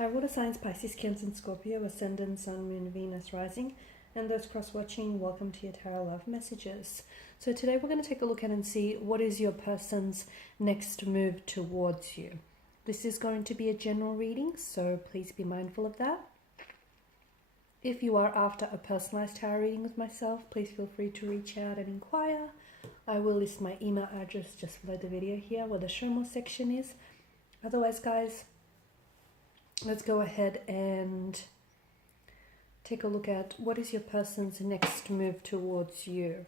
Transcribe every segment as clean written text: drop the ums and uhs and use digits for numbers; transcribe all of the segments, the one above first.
Hi, water signs Pisces, Cancer, and Scorpio, Ascendant, Sun, Moon, Venus, Rising, and those cross-watching, welcome to your Tarot Love Messages. So today we're going to take a look at and see what is your person's next move towards you. This is going to be a general reading, so please be mindful of that. If you are after a personalized tarot reading with myself, please feel free to reach out and inquire. I will list my email address just below the video here where the show more section is. Otherwise, guys, let's go ahead and take a look at what is your person's next move towards you.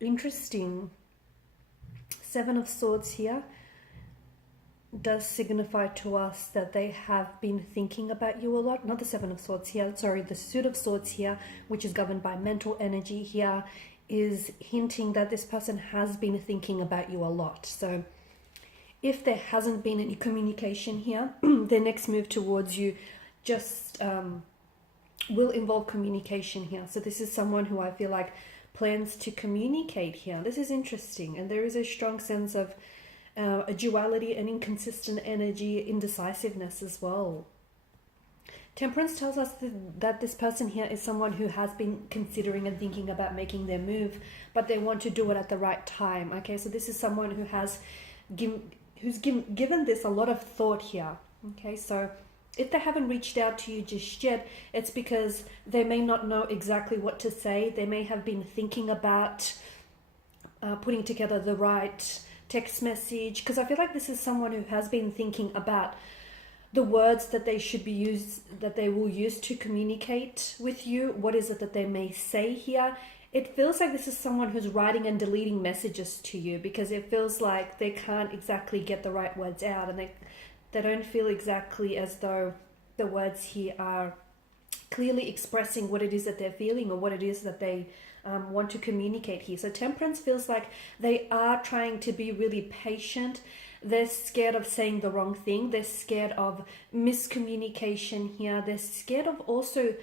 Interesting. Seven of Swords here does signify to us that they have been thinking about you a lot. Not the Seven of Swords here, sorry, the Suit of Swords here, which is governed by mental energy here, is hinting that this person has been thinking about you a lot. So if there hasn't been any communication here, their next move towards you just will involve communication here. So this is someone who I feel like plans to communicate here. This is interesting, and there is a strong sense of a duality, an inconsistent energy, indecisiveness as well. Temperance tells us that this person here is someone who has been considering and thinking about making their move, but they want to do it at the right time. Okay, so this is someone who has given this a lot of thought here. Okay, so if they haven't reached out to you just yet, it's because they may not know exactly what to say. They may have been thinking about putting together the right text message, because I feel like this is someone who has been thinking about the words that they should be that they will use to communicate with you. What is it that they may say here? It feels like this is someone who's writing and deleting messages to you, because it feels like they can't exactly get the right words out, and they don't feel exactly as though the words here are clearly expressing what it is that they're feeling or what it is that they want to communicate here. So Temperance feels like they are trying to be really patient. They're scared of saying the wrong thing. They're scared of miscommunication here. They're scared of also,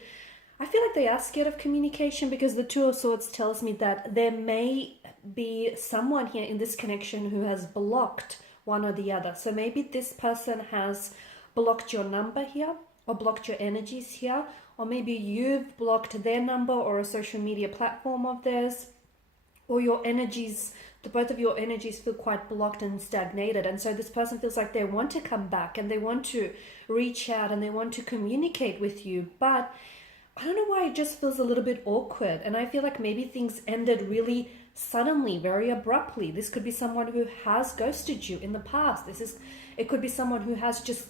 I feel like they are scared of communication, because the Two of Swords tells me that there may be someone here in this connection who has blocked one or the other. So maybe this person has blocked your number here, or blocked your energies here, or maybe you've blocked their number or a social media platform of theirs, or your energies, both of your energies feel quite blocked and stagnated. And so this person feels like they want to come back and they want to reach out and they want to communicate with you, but I don't know why it just feels a little bit awkward. And I feel like maybe things ended really suddenly, very abruptly. This could be someone who has ghosted you in the past. It could be someone who has just,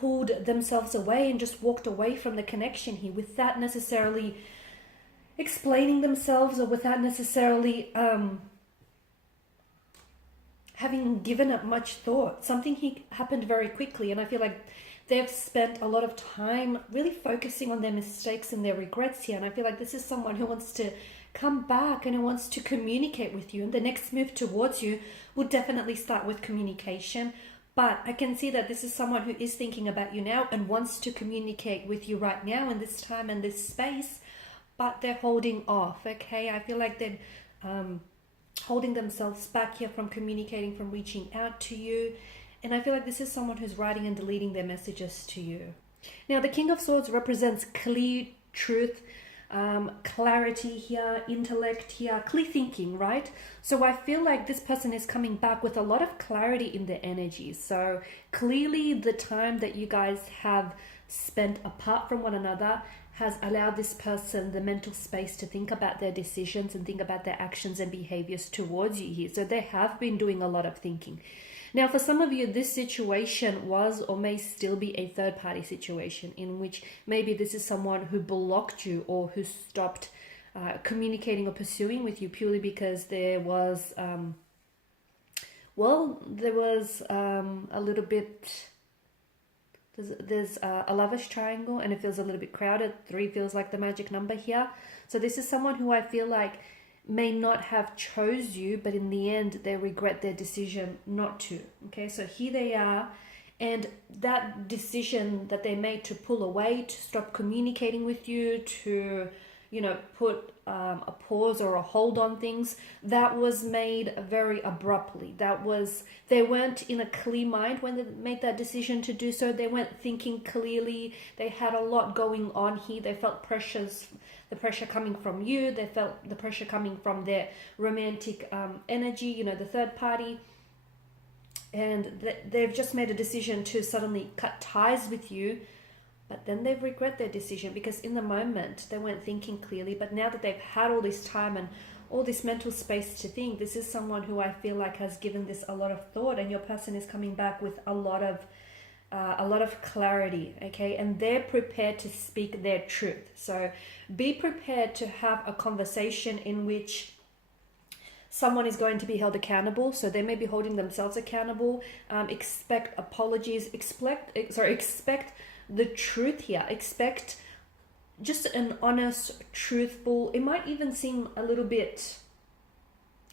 pulled themselves away and just walked away from the connection here without necessarily explaining themselves, or without necessarily having given it much thought. Something happened very quickly, and I feel like they've spent a lot of time really focusing on their mistakes and their regrets here. And I feel like this is someone who wants to come back and who wants to communicate with you. And the next move towards you will definitely start with communication. But I can see that this is someone who is thinking about you now and wants to communicate with you right now in this time and this space, but they're holding off, okay? I feel like they're holding themselves back here from communicating, from reaching out to you. And I feel like this is someone who's writing and deleting their messages to you. Now, the King of Swords represents clear truth, clarity here, intellect here, clear thinking, right? So I feel like this person is coming back with a lot of clarity in their energy. So clearly the time that you guys have spent apart from one another has allowed this person the mental space to think about their decisions and think about their actions and behaviors towards you here. So they have been doing a lot of thinking. Now, for some of you, this situation was or may still be a third-party situation, in which maybe this is someone who blocked you or who stopped communicating or pursuing with you purely because there was a little bit There's a lovers triangle, and it feels a little bit crowded. 3 feels like the magic number here. So this is someone who I feel like may not have chose you, but in the end they regret their decision not to. Okay, so here they are, and that decision that they made to pull away, to stop communicating with you, to, you know, put a pause or a hold on things, that was made very abruptly. They weren't in a clear mind when they made that decision to do so. They weren't thinking clearly. They had a lot going on here. They felt the pressure coming from you. They felt the pressure coming from their romantic energy, you know, the third party. And they've just made a decision to suddenly cut ties with you. But then they regret their decision, because in the moment they weren't thinking clearly. But now that they've had all this time and all this mental space to think, this is someone who I feel like has given this a lot of thought, and your person is coming back with a lot of clarity, okay? And they're prepared to speak their truth. So be prepared to have a conversation in which someone is going to be held accountable. So they may be holding themselves accountable. Expect apologies. Expect the truth here. Expect just an honest, truthful. It might even seem a little bit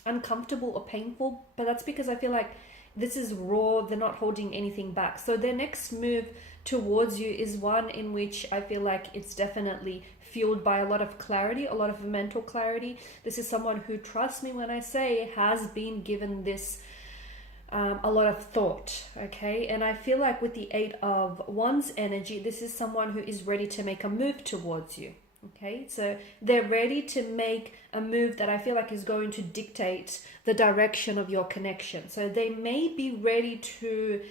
uncomfortable or painful, but that's because I feel like this is raw. They're not holding anything back. So their next move towards you is one in which I feel like it's definitely fueled by a lot of clarity, a lot of mental clarity. This is someone who, trust me when I say, has been given this a lot of thought, okay? And I feel like with the 8 of Wands energy, this is someone who is ready to make a move towards you, okay? So they're ready to make a move that I feel like is going to dictate the direction of your connection. So they may be ready to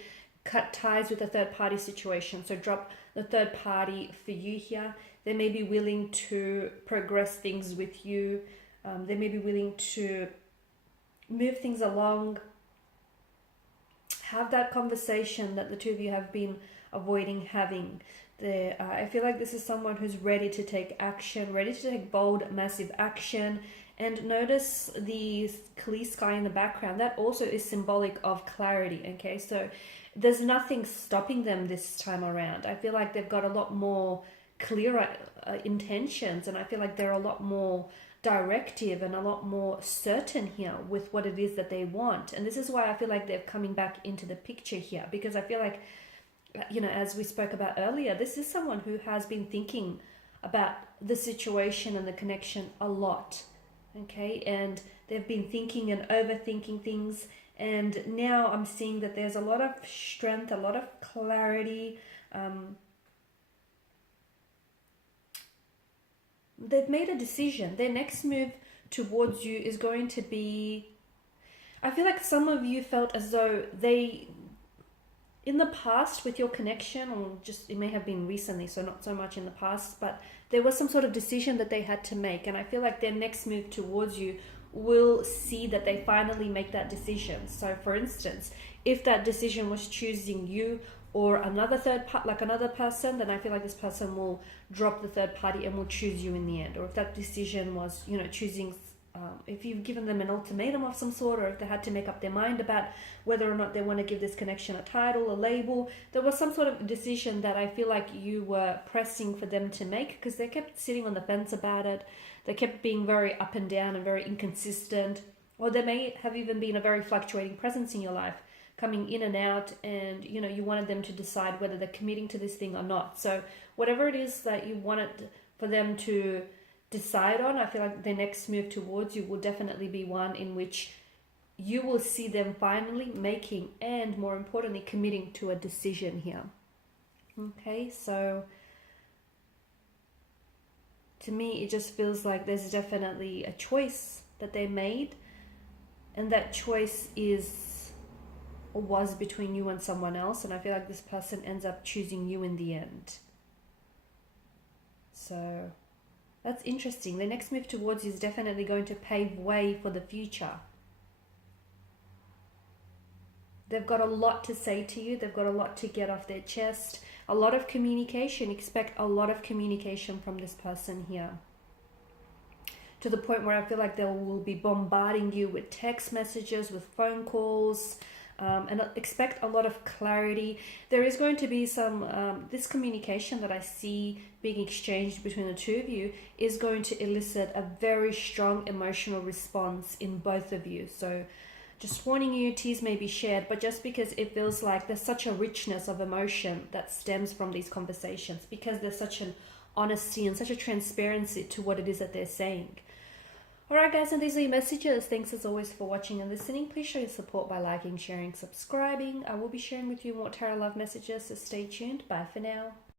cut ties with a third party situation. So drop the third party for you here. They may be willing to progress things with you. They may be willing to move things along. Have that conversation that the two of you have been avoiding having. I feel like this is someone who's ready to take action, ready to take bold, massive action. And notice the clear sky in the background. That also is symbolic of clarity, okay? So there's nothing stopping them this time around. I feel like they've got a lot more clearer intentions, and I feel like they're a lot more directive and a lot more certain here with what it is that they want. And this is why I feel like they're coming back into the picture here, because I feel like, you know, as we spoke about earlier, this is someone who has been thinking about the situation and the connection a lot, okay? And they've been thinking and overthinking things, and now I'm seeing that there's a lot of strength, a lot of clarity. They've made a decision. Their next move towards you is going to be, I feel like some of you felt as though they, in the past with your connection, or just it may have been recently, so not so much in the past, but there was some sort of decision that they had to make. And I feel like their next move towards you will see that they finally make that decision. So for instance, if that decision was choosing you or another another person, then I feel like this person will drop the third party and will choose you in the end. Or if that decision was, you know, choosing, if you've given them an ultimatum of some sort, or if they had to make up their mind about whether or not they want to give this connection a title, a label, there was some sort of decision that I feel like you were pressing for them to make, because they kept sitting on the fence about it. They kept being very up and down and very inconsistent, or there may have even been a very fluctuating presence in your life, coming in and out, and you know, you wanted them to decide whether they're committing to this thing or not. So whatever it is that you wanted for them to decide on, I feel like their next move towards you will definitely be one in which you will see them finally making, and more importantly, committing to a decision here. Okay, so to me, it just feels like there's definitely a choice that they made, and that choice is or was between you and someone else, and I feel like this person ends up choosing you in the end. So that's interesting. The next move towards you is definitely going to pave way for the future. They've got a lot to say to you. They've got a lot to get off their chest. A lot of communication. Expect a lot of communication from this person here, to the point where I feel like they will be bombarding you with text messages, with phone calls, and expect a lot of clarity. There is going to be some, this communication that I see being exchanged between the two of you is going to elicit a very strong emotional response in both of you. So just warning you, tears may be shared, but just because it feels like there's such a richness of emotion that stems from these conversations, because there's such an honesty and such a transparency to what it is that they're saying. Alright guys, and these are your messages. Thanks as always for watching and listening. Please show your support by liking, sharing, subscribing. I will be sharing with you more tarot love messages, so stay tuned. Bye for now.